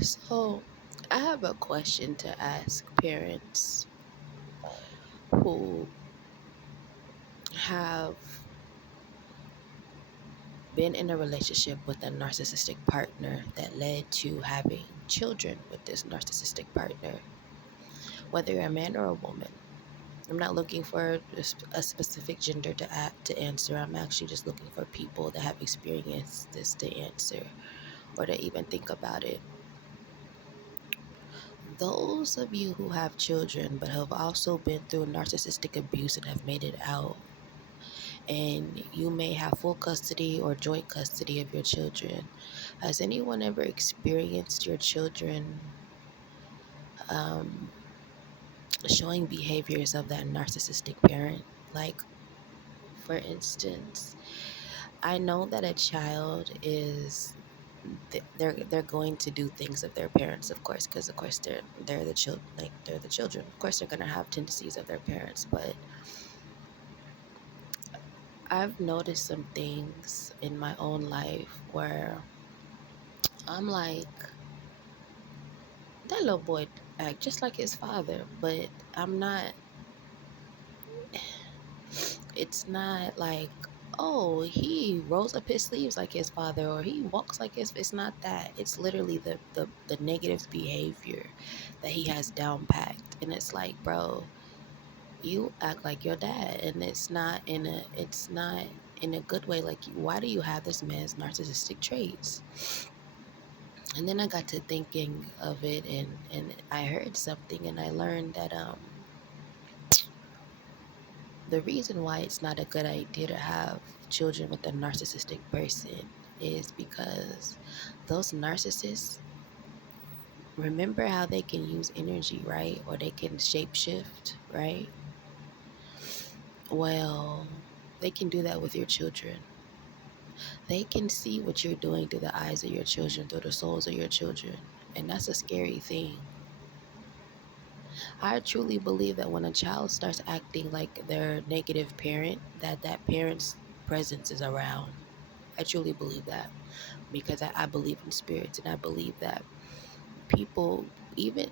So, I have a question to ask parents who have been in a relationship with a narcissistic partner that led to having children with this narcissistic partner, whether you're a man or a woman. I'm not looking for a specific gender to answer. I'm actually just looking for people that have experienced this to answer or to even think about it. Those of you who have children but have also been through narcissistic abuse and have made it out, and you may have full custody or joint custody of your children. Has anyone ever experienced your children um, showing behaviors of that narcissistic parent? Like, for instance, I know that a child is they're going to do things of their parents, of course, because of course they're the children, like they're the children. Of course, they're gonna have tendencies of their parents, but I've noticed some things in my own life where I'm like, that little boy act just like his father, but I'm not, it's not like, oh, he rolls up his sleeves like his father or he walks like his, it's not that. It's literally the negative behavior that he has down packed. And it's like, bro, you act like your dad, and it's not in a good way. Like, why do you have this man's narcissistic traits? And then I got to thinking of it, and I heard something, and I learned that the reason why it's not a good idea to have children with a narcissistic person is because those narcissists, remember how they can use energy, right? Or they can shapeshift, right? Well, they can do that with your children. They can see what you're doing through the eyes of your children, through the souls of your children. And that's a scary thing. I truly believe that when a child starts acting like their negative parent, that parent's presence is around. I truly believe that because I believe in spirits, and I believe that people, even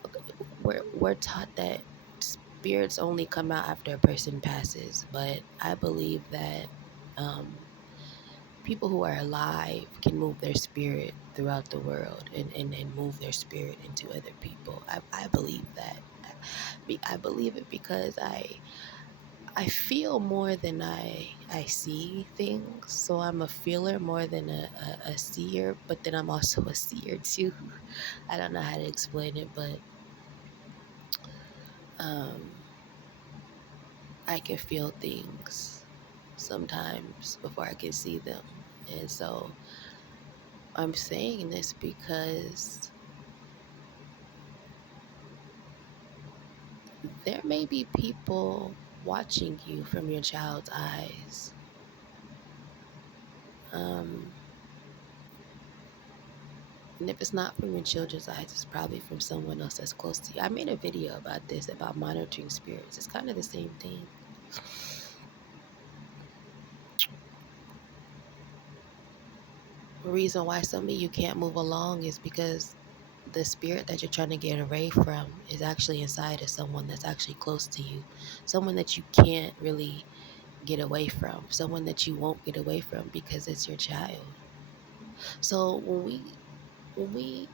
we're taught that spirits only come out after a person passes, but I believe that um, people who are alive can move their spirit throughout the world and move their spirit into other people. I believe that. I believe it because I feel more than I see things. So I'm a feeler more than a seer, but then I'm also a seer too. I don't know how to explain it, but um, I can feel things sometimes before I can see them. And so I'm saying this because there may be people watching you from your child's eyes. Um, And if it's not from your children's eyes, it's probably from someone else that's close to you. I made a video about this, about monitoring spirits. It's kind of the same thing. The reason why some of you can't move along is because the spirit that you're trying to get away from is actually inside of someone that's actually close to you. Someone that you can't really get away from. Someone that you won't get away from because it's your child. So when we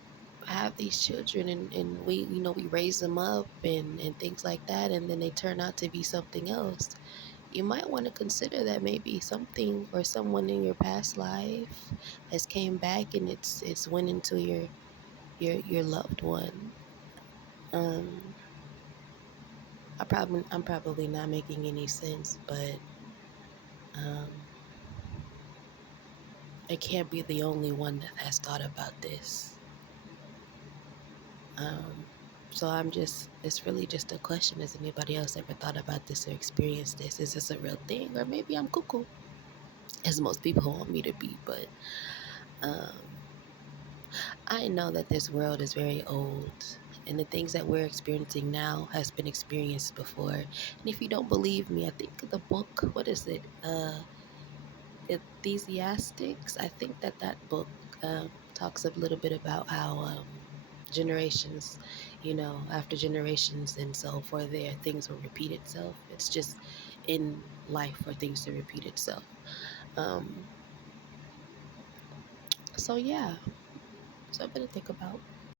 have these children and we we raise them up and things like that, and then they turn out to be something else, you might want to consider that maybe something or someone in your past life has came back and it's went into your loved one. um I'm probably not making any sense, but um I can't be the only one that has thought about this. Um, so it's really just a question. Has anybody else ever thought about this or experienced this? Is this a real thing? Or maybe I'm cuckoo, as most people want me to be. But um, I know that this world is very old. And the things that we're experiencing now has been experienced before. And if you don't believe me, I think the book, what is it? Ecclesiastics. I think that book talks a little bit about how generations, after generations, and so for there things will repeat itself. It's just in life for things to repeat itself. Um, so yeah, something to think about.